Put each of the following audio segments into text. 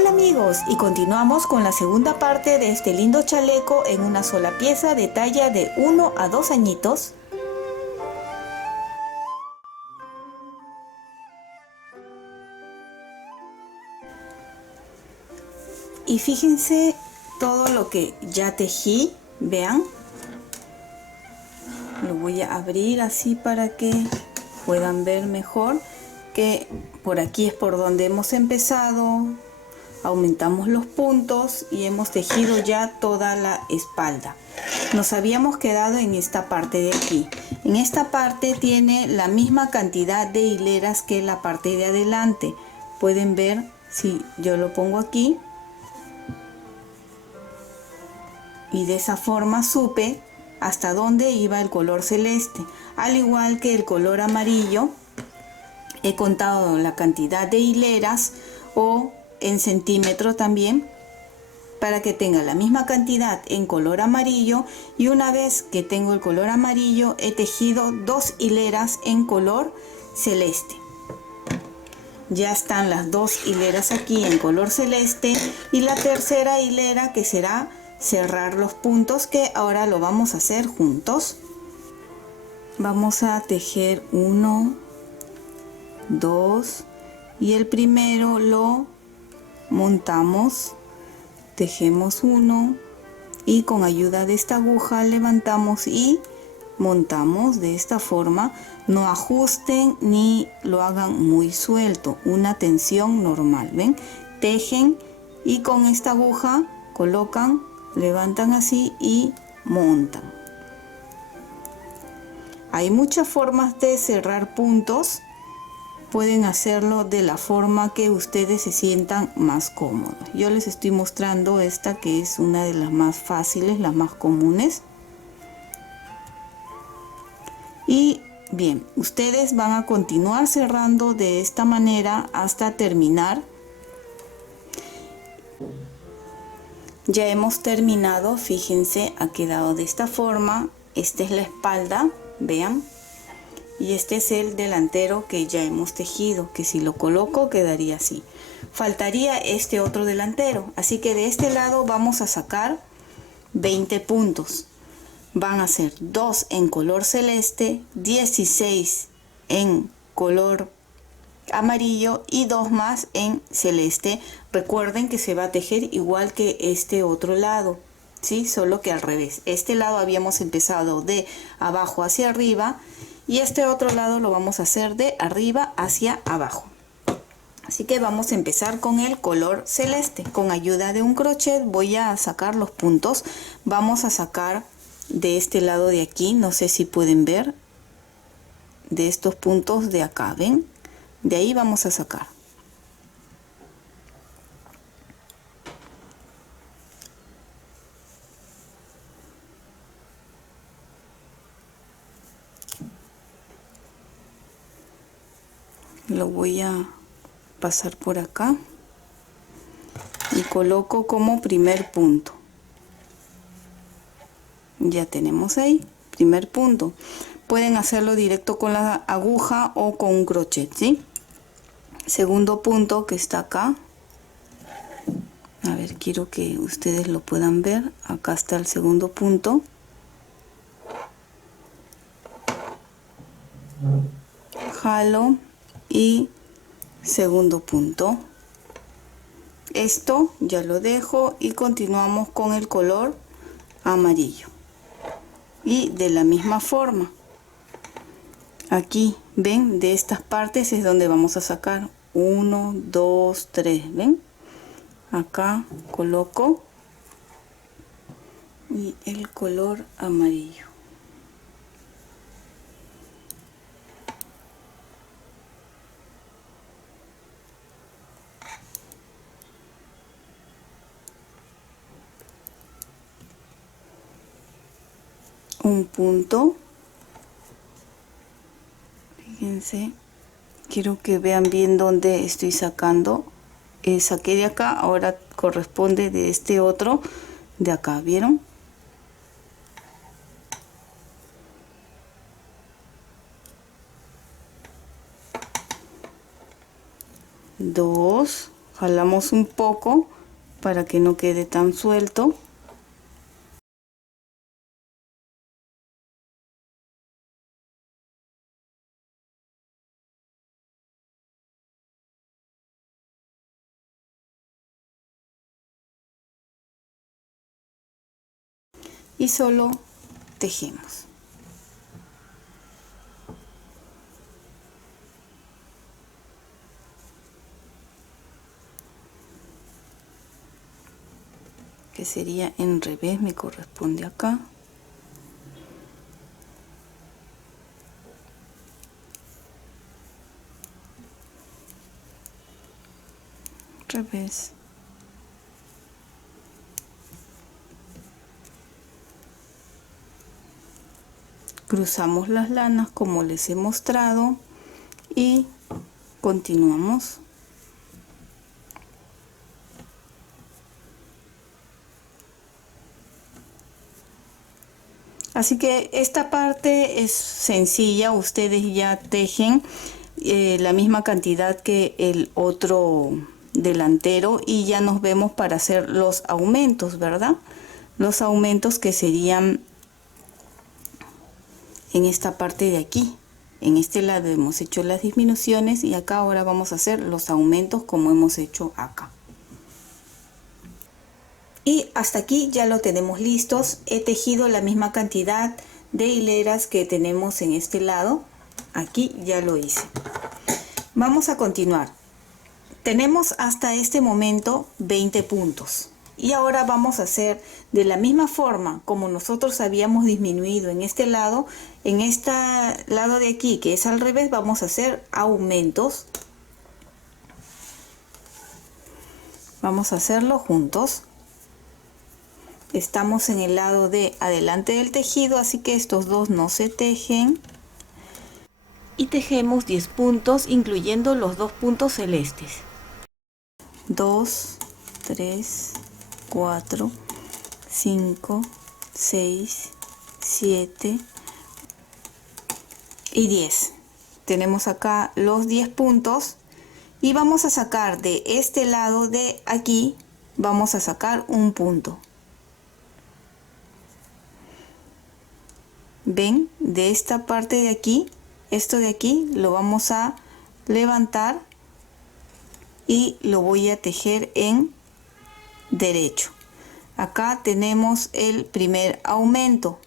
Hola amigos, y continuamos con la segunda parte de este lindo chaleco en una sola pieza de talla de 1 a 2 añitos. Y fíjense todo lo que ya tejí, vean. Lo voy a abrir así para que puedan ver mejor que por aquí es por donde hemos empezado. Aumentamos los puntos y hemos tejido ya toda la espalda. Nos habíamos quedado en esta parte de aquí. En esta parte tiene la misma cantidad de hileras que la parte de adelante. Pueden ver si yo lo pongo aquí. Y de esa forma supe hasta dónde iba el color celeste. Al igual que el color amarillo, he contado la cantidad de hileras o en centímetro también para que tenga la misma cantidad en color amarillo, y una vez que tengo el color amarillo he tejido 2 hileras en color celeste. Ya están las 2 hileras aquí en color celeste y la tercera hilera que será cerrar los puntos, que ahora lo vamos a hacer juntos. Vamos a tejer 1, 2 y el primero lo montamos, tejemos 1 y con ayuda de esta aguja levantamos y montamos de esta forma. No ajusten ni lo hagan muy suelto, una tensión normal, ven, tejen y con esta aguja colocan, levantan así y montan. Hay muchas formas de cerrar puntos. Pueden hacerlo de la forma que ustedes se sientan más cómodos. Yo les estoy mostrando esta, que es una de las más fáciles, las más comunes. Y bien, ustedes van a continuar cerrando de esta manera hasta terminar. Ya hemos terminado, fíjense, ha quedado de esta forma. Esta es la espalda, vean. Y este es el delantero que ya hemos tejido, que si lo coloco quedaría así. Faltaría este otro delantero, así que de este lado vamos a sacar 20 puntos. Van a ser 2 en color celeste, 16 en color amarillo y 2 más en celeste. Recuerden que se va a tejer igual que este otro lado, ¿sí? Solo que al revés. Este lado habíamos empezado de abajo hacia arriba y este otro lado lo vamos a hacer de arriba hacia abajo. Así que vamos a empezar con el color celeste. Con ayuda de un crochet voy a sacar los puntos. Vamos a sacar de este lado de aquí, no sé si pueden ver, de estos puntos de acá, ven, de ahí vamos a sacar. Lo voy a pasar por acá y coloco como primer punto. Ya tenemos ahí primer punto. Pueden hacerlo directo con la aguja o con un crochet, ¿sí? Segundo punto que está acá. A ver, quiero que ustedes lo puedan ver. Acá está el segundo punto. Jalo y segundo punto. Esto ya lo dejo y continuamos con el color amarillo. Y de la misma forma, aquí ven, de estas partes es donde vamos a sacar 1, 2, 3, ven, acá coloco y el color amarillo. Un punto, fíjense, quiero que vean bien dónde estoy sacando. Saqué de acá, ahora corresponde de este otro de acá, ¿vieron? Dos, jalamos un poco para que no quede tan suelto. Y solo tejemos. Que sería en revés, me corresponde acá. Revés. Cruzamos las lanas como les he mostrado y continuamos. Así que esta parte es sencilla, ustedes ya tejen la misma cantidad que el otro delantero y ya nos vemos para hacer los aumentos, ¿verdad? Los aumentos que serían en esta parte de aquí. En este lado hemos hecho las disminuciones y acá ahora vamos a hacer los aumentos como hemos hecho acá. Y hasta aquí ya lo tenemos listos. He tejido la misma cantidad de hileras que tenemos en este lado. Aquí ya lo hice. Vamos a continuar. Tenemos hasta este momento 20 puntos. Y ahora vamos a hacer de la misma forma como nosotros habíamos disminuido en este lado lado de aquí que es al revés, vamos a hacer aumentos. Vamos a hacerlo juntos. Estamos en el lado de adelante del tejido, así que estos dos no se tejen. Y tejemos 10 puntos, incluyendo los 2 puntos celestes. 2, 3, 4, 5, 6, 7 y 10. Tenemos acá los 10 puntos y vamos a sacar de este lado de aquí, vamos a sacar un punto. Ven, de esta parte de aquí, esto de aquí lo vamos a levantar y lo voy a tejer en derecho. Acá tenemos el primer aumento.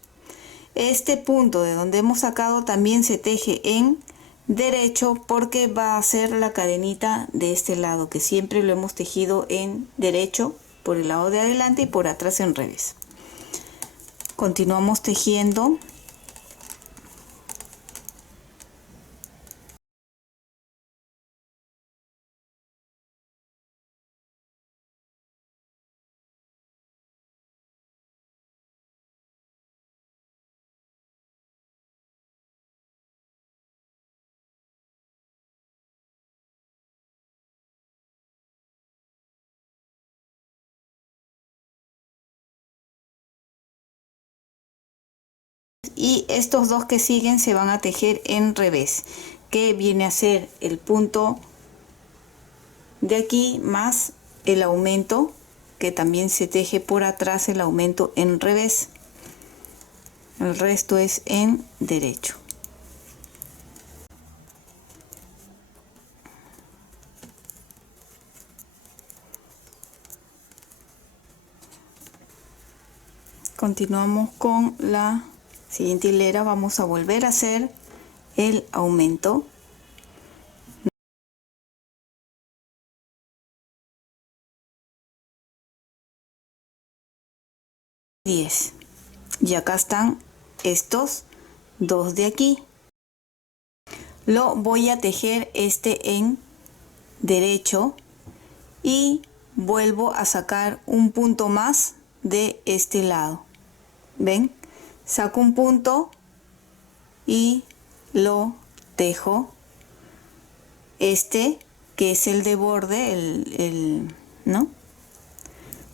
Este punto de donde hemos sacado también se teje en derecho porque va a ser la cadenita de este lado, que siempre lo hemos tejido en derecho por el lado de adelante y por atrás en revés. Continuamos tejiendo. Y estos dos que siguen se van a tejer en revés, que viene a ser el punto de aquí más el aumento, que también se teje por atrás el aumento en revés. El resto es en derecho. Continuamos con la siguiente hilera. Vamos a volver a hacer el aumento. 10. Y acá están estos dos de aquí. Lo voy a tejer este en derecho y vuelvo a sacar un punto más de este lado. ¿Ven? Saco un punto y lo tejo. Este que es el de borde, ¿no?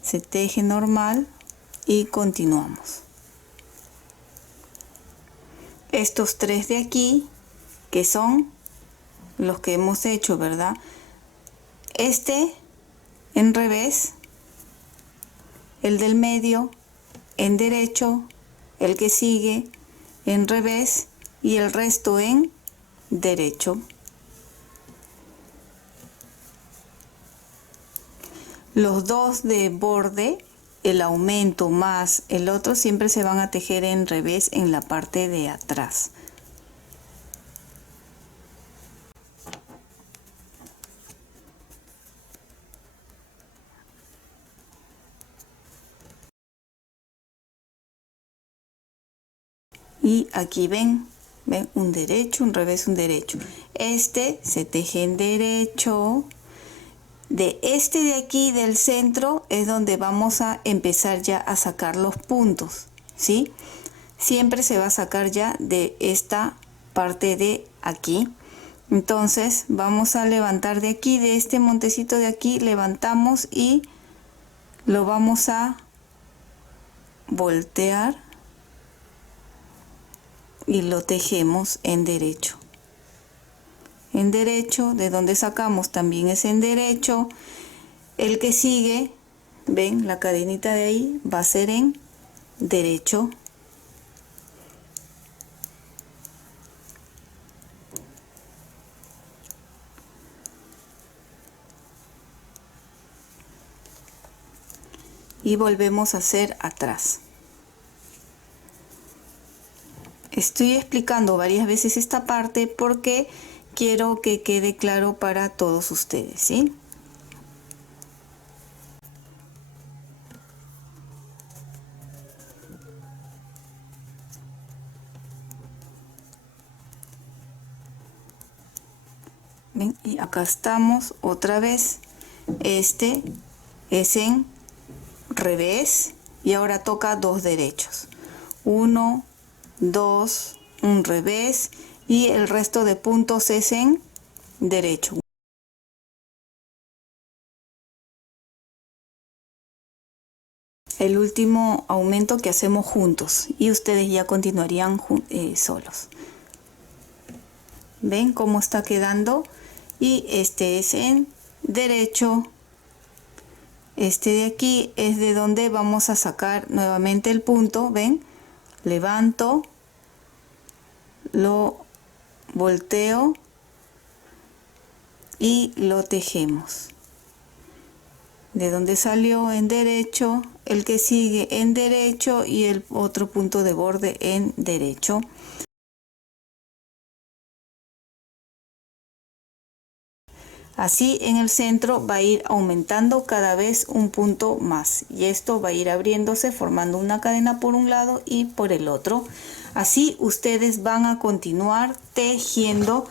Se teje normal y continuamos. Estos tres de aquí, que son los que hemos hecho, ¿verdad? Este en revés, el del medio en derecho, el que sigue en revés y el resto en derecho. Los dos de borde, el aumento más el otro, siempre se van a tejer en revés en la parte de atrás. Y aquí ven un derecho, un revés, un derecho. Este se teje en derecho. De este de aquí del centro es donde vamos a empezar ya a sacar los puntos, ¿sí? Siempre se va a sacar ya de esta parte de aquí. Entonces vamos a levantar de aquí, de este montecito de aquí, levantamos y lo vamos a voltear y lo tejemos en derecho. En derecho, de donde sacamos también es en derecho. El que sigue, ven, la cadenita de ahí va a ser en derecho. Y volvemos a hacer atrás. Estoy explicando varias veces esta parte porque quiero que quede claro para todos ustedes, ¿sí? ¿Ven? Y acá estamos otra vez. Este es en revés y ahora toca dos derechos. 1, 2, un revés y el resto de puntos es en derecho. El último aumento que hacemos juntos y ustedes ya continuarían solos. ¿Ven cómo está quedando? Y este es en derecho. Este de aquí es de donde vamos a sacar nuevamente el punto. ¿Ven? Levanto, lo volteo y lo tejemos. De donde salió en derecho, el que sigue en derecho y el otro punto de borde en derecho. Así en el centro va a ir aumentando cada vez un punto más y esto va a ir abriéndose formando una cadena por un lado y por el otro. Así ustedes van a continuar tejiendo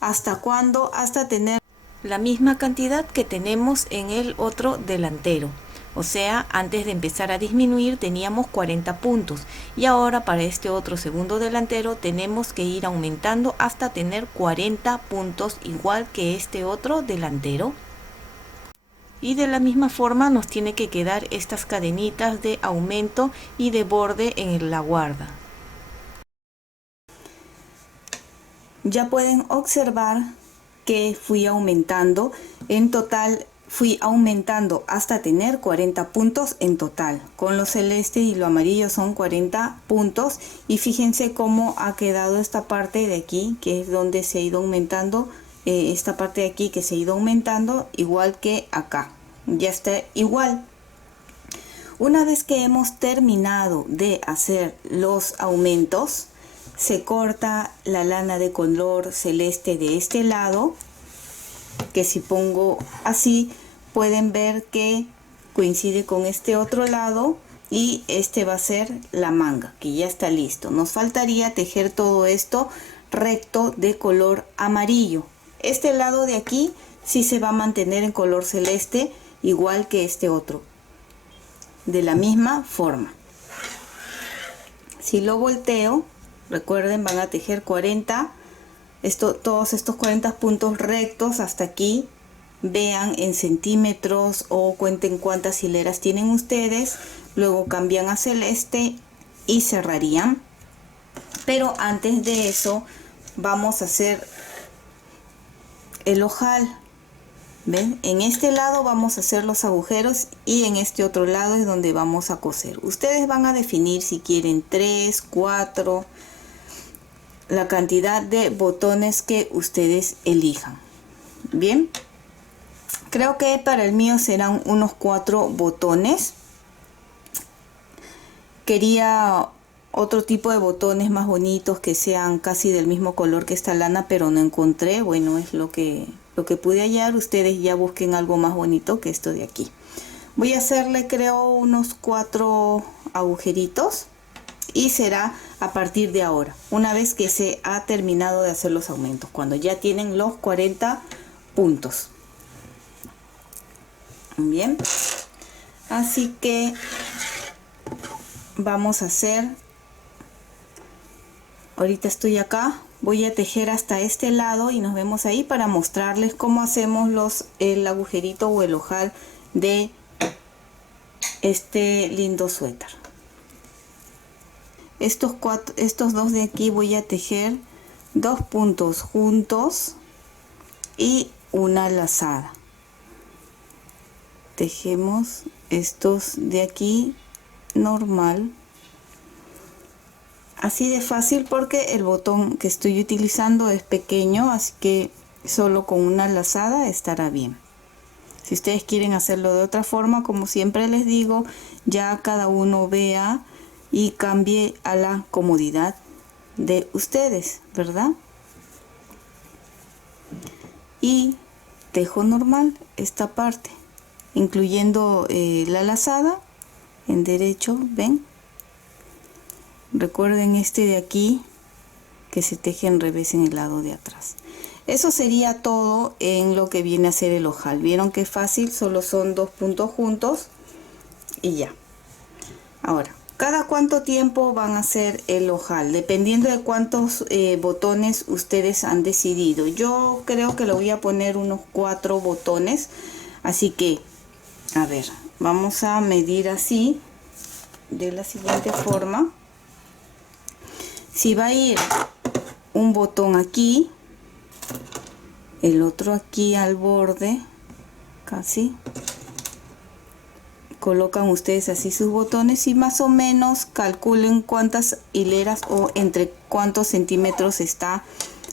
hasta cuando, hasta tener la misma cantidad que tenemos en el otro delantero. O sea, antes de empezar a disminuir teníamos 40 puntos y ahora para este otro segundo delantero tenemos que ir aumentando hasta tener 40 puntos igual que este otro delantero. Y de la misma forma nos tiene que quedar estas cadenitas de aumento y de borde en la guarda. Ya pueden observar que fui aumentando. En total fui aumentando hasta tener 40 puntos en total. Con lo celeste y lo amarillo son 40 puntos. Y fíjense cómo ha quedado esta parte de aquí, que es donde se ha ido aumentando. Esta parte de aquí que se ha ido aumentando, igual que acá. Ya está igual. Una vez que hemos terminado de hacer los aumentos, se corta la lana de color celeste de este lado, que si pongo así pueden ver que coincide con este otro lado y este va a ser la manga, que ya está listo. Nos faltaría tejer todo esto recto de color amarillo. Este lado de aquí sí se va a mantener en color celeste, igual que este otro, de la misma forma. Si lo volteo, recuerden, van a tejer 40, todos estos 40 puntos rectos hasta aquí. Vean en centímetros o cuenten cuántas hileras tienen ustedes. Luego cambian a celeste y cerrarían. Pero antes de eso vamos a hacer el ojal. ¿Ven? En este lado vamos a hacer los agujeros y en este otro lado es donde vamos a coser. Ustedes van a definir si quieren 3, 4, la cantidad de botones que ustedes elijan. Bien, creo que para el mío serán unos 4 botones. Quería otro tipo de botones más bonitos que sean casi del mismo color que esta lana, pero no encontré. Bueno, es lo que pude hallar. Ustedes ya busquen algo más bonito que esto de aquí. Voy a hacerle, creo, unos 4 agujeritos y será a partir de ahora, una vez que se ha terminado de hacer los aumentos, cuando ya tienen los 40 puntos. Bien, así que vamos a hacer, ahorita estoy acá, voy a tejer hasta este lado y nos vemos ahí para mostrarles cómo hacemos el agujerito o el ojal de este lindo suéter. Estos dos de aquí voy a tejer 2 puntos juntos y una lazada. Tejemos estos de aquí normal, así de fácil, porque el botón que estoy utilizando es pequeño, así que solo con una lazada estará bien. Si ustedes quieren hacerlo de otra forma, como siempre les digo, ya cada uno vea y cambie a la comodidad de ustedes, ¿verdad? Y tejo normal esta parte, incluyendo la lazada en derecho, ¿ven? Recuerden este de aquí que se teje en revés en el lado de atrás. Eso sería todo en lo que viene a ser el ojal. Vieron que es fácil, solo son 2 puntos juntos y ya. Ahora, ¿cada cuánto tiempo van a hacer el ojal? Dependiendo de cuántos botones ustedes han decidido. Yo creo que le voy a poner unos 4 botones, así que, a ver, vamos a medir así, de la siguiente forma. Si va a ir un botón aquí, el otro aquí al borde, casi, colocan ustedes así sus botones y más o menos calculen cuántas hileras o entre cuántos centímetros está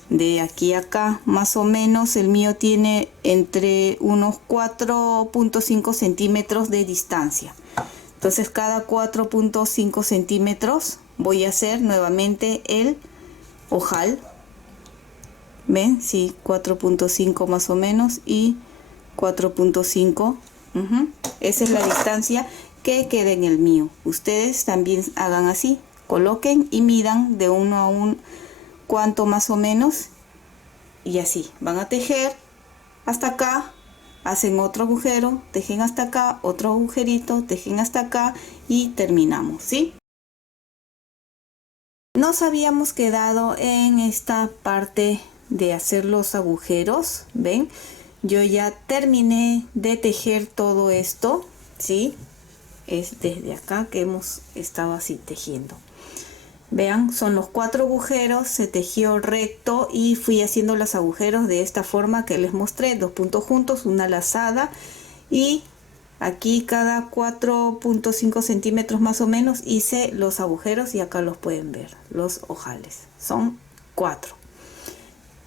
de aquí a acá. Más o menos el mío tiene entre unos 4.5 centímetros de distancia. Entonces cada 4.5 centímetros voy a hacer nuevamente el ojal. ¿Ven? Sí, 4.5 más o menos y 4.5. Esa es la distancia que queda en el mío. Ustedes también hagan así. Coloquen y midan de uno a uno cuánto más o menos. Y así van a tejer hasta acá. Hacen otro agujero, tejen hasta acá, otro agujerito, tejen hasta acá y terminamos, ¿sí? Nos habíamos quedado en esta parte de hacer los agujeros, ¿ven? Yo ya terminé de tejer todo esto, ¿sí? Es desde acá que hemos estado así tejiendo. Vean, son los 4 agujeros, se tejió recto y fui haciendo los agujeros de esta forma que les mostré, 2 puntos juntos, una lazada y aquí cada 4.5 centímetros más o menos hice los agujeros y acá los pueden ver, los ojales, son 4.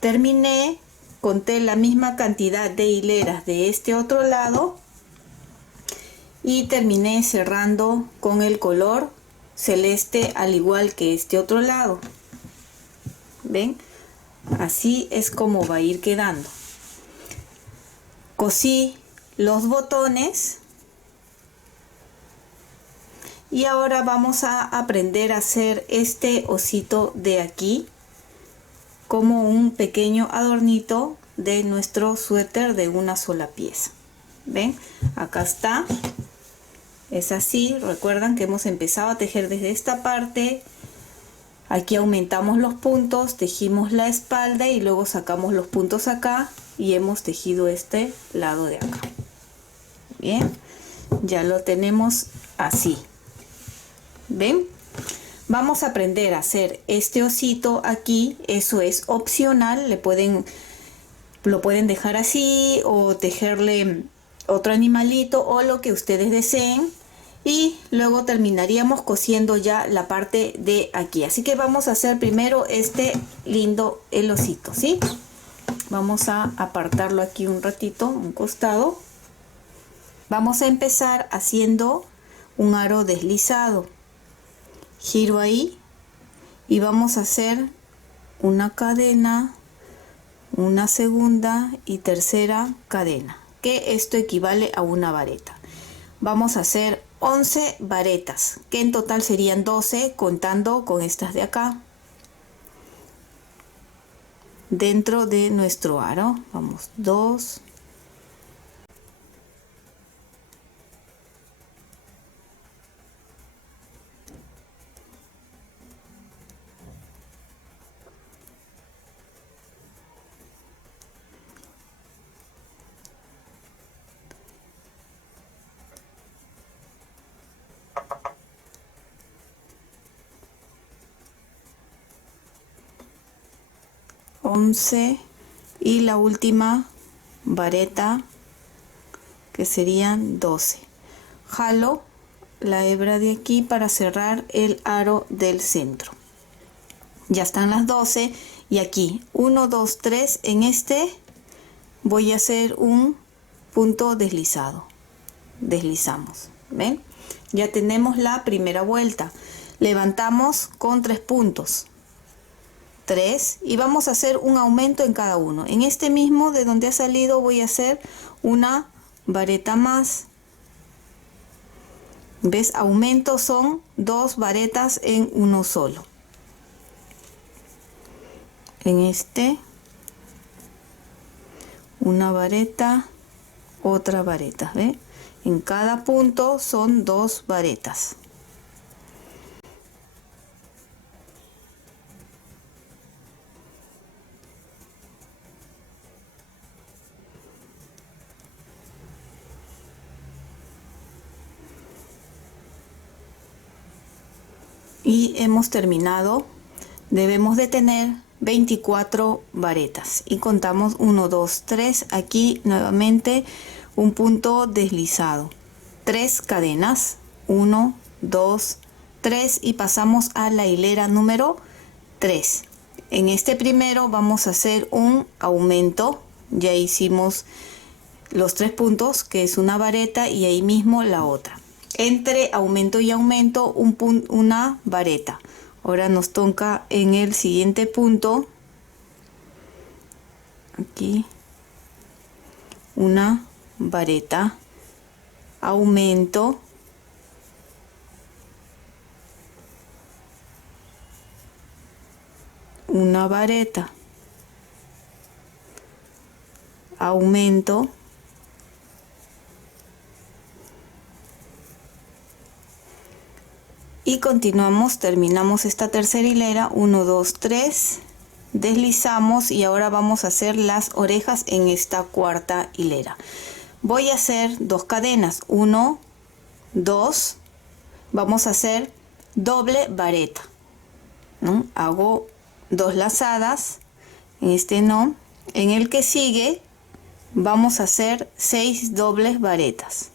Terminé, conté la misma cantidad de hileras de este otro lado y terminé cerrando con el color celeste al igual que este otro lado. ¿Ven? Así es como va a ir quedando. Cosí los botones y ahora vamos a aprender a hacer este osito de aquí como un pequeño adornito de nuestro suéter de una sola pieza. ¿Ven? Acá está. Es así. Recuerdan que hemos empezado a tejer desde esta parte. Aquí aumentamos los puntos, tejimos la espalda y luego sacamos los puntos acá y hemos tejido este lado de acá. Bien, ya lo tenemos así. ¿Ven? Vamos a aprender a hacer este osito aquí. Eso es opcional. Le pueden Lo pueden dejar así o tejerle otro animalito o lo que ustedes deseen. Y luego terminaríamos cosiendo ya la parte de aquí. Así que vamos a hacer primero este lindo el osito, ¿sí? Vamos a apartarlo aquí un ratito, un costado. Vamos a empezar haciendo un aro deslizado. Giro ahí y vamos a hacer una cadena, una segunda y tercera cadena, que esto equivale a una vareta. Vamos a hacer 11 varetas, que en total serían 12 contando con estas de acá. Dentro de nuestro aro, vamos 2, 11 y la última vareta que serían 12. Jalo la hebra de aquí para cerrar el aro del centro. Ya están las 12 y aquí 1, 2, 3 en este voy a hacer un punto deslizado. Deslizamos, ¿ven? Ya tenemos la primera vuelta. Levantamos con 3 puntos. 3 y vamos a hacer un aumento en cada uno. En este mismo de donde ha salido voy a hacer una vareta más. ¿Ves? Aumento son 2 varetas en uno solo. En este una vareta, otra vareta, ¿ve? En cada punto son 2 varetas. Y hemos terminado. Debemos de tener 24 varetas y contamos 1, 2, 3. Aquí nuevamente un punto deslizado, 3 cadenas, 1, 2, 3 y pasamos a la hilera número 3. En este primero vamos a hacer un aumento. Ya hicimos los 3 puntos, que es una vareta, y ahí mismo la otra. Entre aumento y aumento una vareta. Ahora nos toca en el siguiente punto, aquí, una vareta, aumento, una vareta, aumento, y continuamos, terminamos esta tercera hilera, 1, 2, 3, deslizamos y ahora vamos a hacer las orejas en esta cuarta hilera. Voy a hacer 2 cadenas, 1, 2, vamos a hacer doble vareta, ¿no? Hago 2 lazadas, en este no, en el que sigue vamos a hacer 6 dobles varetas.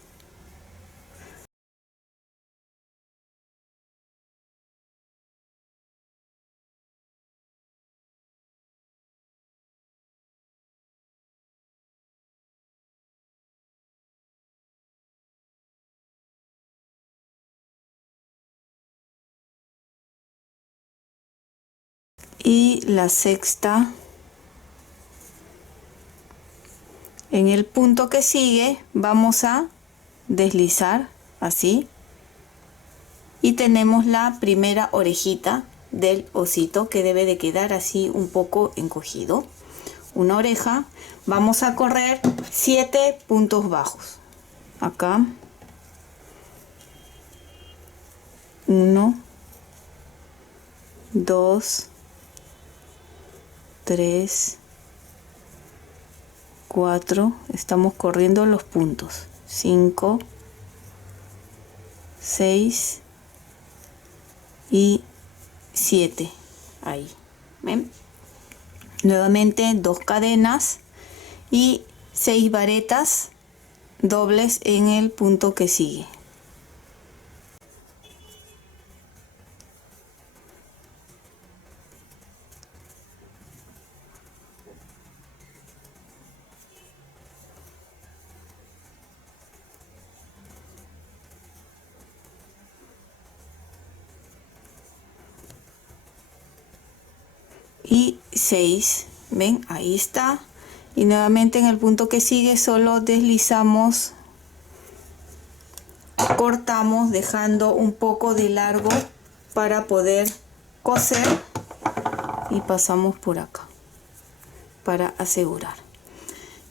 Y la sexta, en el punto que sigue vamos a deslizar así y tenemos la primera orejita del osito, que debe de quedar así un poco encogido, una oreja. Vamos a correr 7 puntos bajos acá, 1, 2, 3, 4, estamos corriendo los puntos, 5, 6 y 7, ahí, ¿ven? Nuevamente 2 cadenas, y 6 varetas dobles en el punto que sigue. Y 6, ven, ahí está, y nuevamente en el punto que sigue solo deslizamos, cortamos dejando un poco de largo para poder coser y pasamos por acá para asegurar.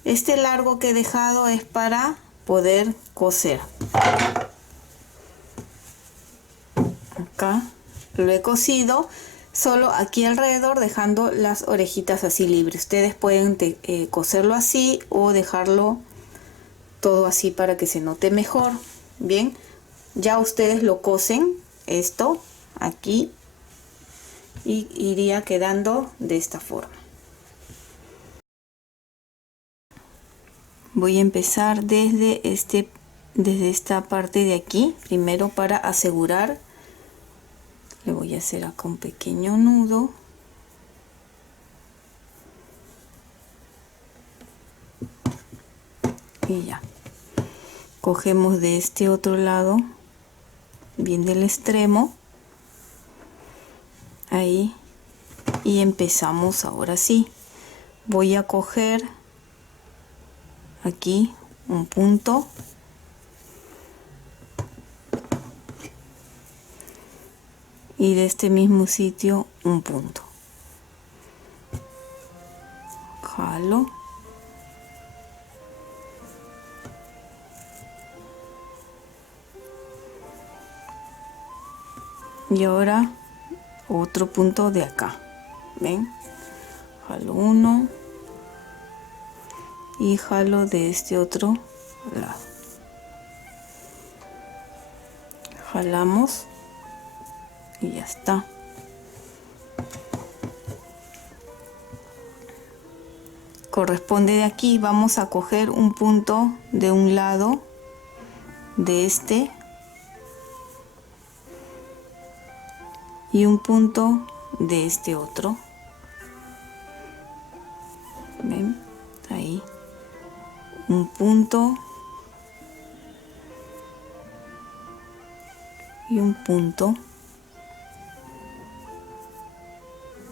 Este largo que he dejado es para poder coser. Acá lo he cosido solo aquí alrededor, dejando las orejitas así libres. Ustedes pueden coserlo así o dejarlo todo así para que se note mejor. Bien, ya ustedes lo cosen esto aquí y iría quedando de esta forma. Voy a empezar desde esta parte de aquí primero para asegurar. Le voy a hacer acá un pequeño nudo. Y ya. Cogemos de este otro lado, bien del extremo. Ahí. Y empezamos ahora sí. Voy a coger aquí un punto. Y de este mismo sitio un punto. Jalo. Y ahora otro punto de acá. ¿Ven? Jalo uno. Y jalo de este otro lado. Jalamos. Y ya está. Corresponde de aquí, vamos a coger un punto de un lado de este y un punto de este otro. ¿Ven? Ahí. Un punto y un punto.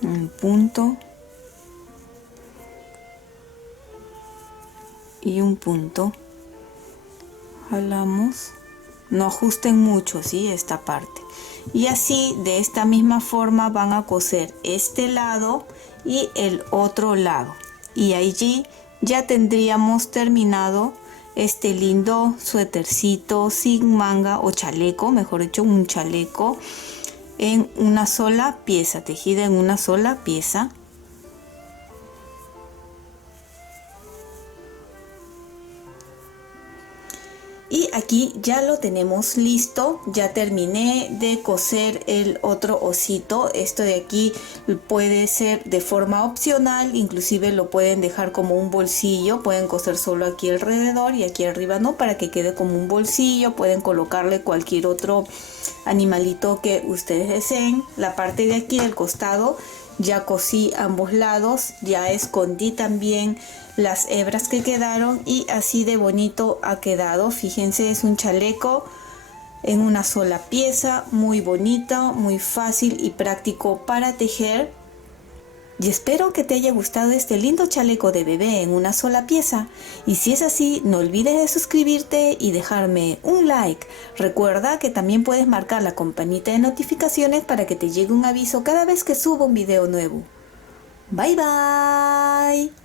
Un punto y un punto. Jalamos, no ajusten mucho, ¿sí? Esta parte, y así de esta misma forma van a coser este lado y el otro lado, y allí ya tendríamos terminado este lindo suétercito sin manga o chaleco, mejor dicho, un chaleco en una sola pieza, tejida en una sola pieza. Y aquí ya lo tenemos listo, ya terminé de coser el otro osito. Esto de aquí puede ser de forma opcional, inclusive lo pueden dejar como un bolsillo, pueden coser solo aquí alrededor y aquí arriba no, para que quede como un bolsillo. Pueden colocarle cualquier otro animalito que ustedes deseen. La parte de aquí del costado ya cosí ambos lados, ya escondí también las hebras que quedaron y así de bonito ha quedado. Fíjense, es un chaleco en una sola pieza, muy bonito, muy fácil y práctico para tejer. Y espero que te haya gustado este lindo chaleco de bebé en una sola pieza. Y si es así, no olvides de suscribirte y dejarme un like. Recuerda que también puedes marcar la campanita de notificaciones para que te llegue un aviso cada vez que suba un video nuevo. Bye bye.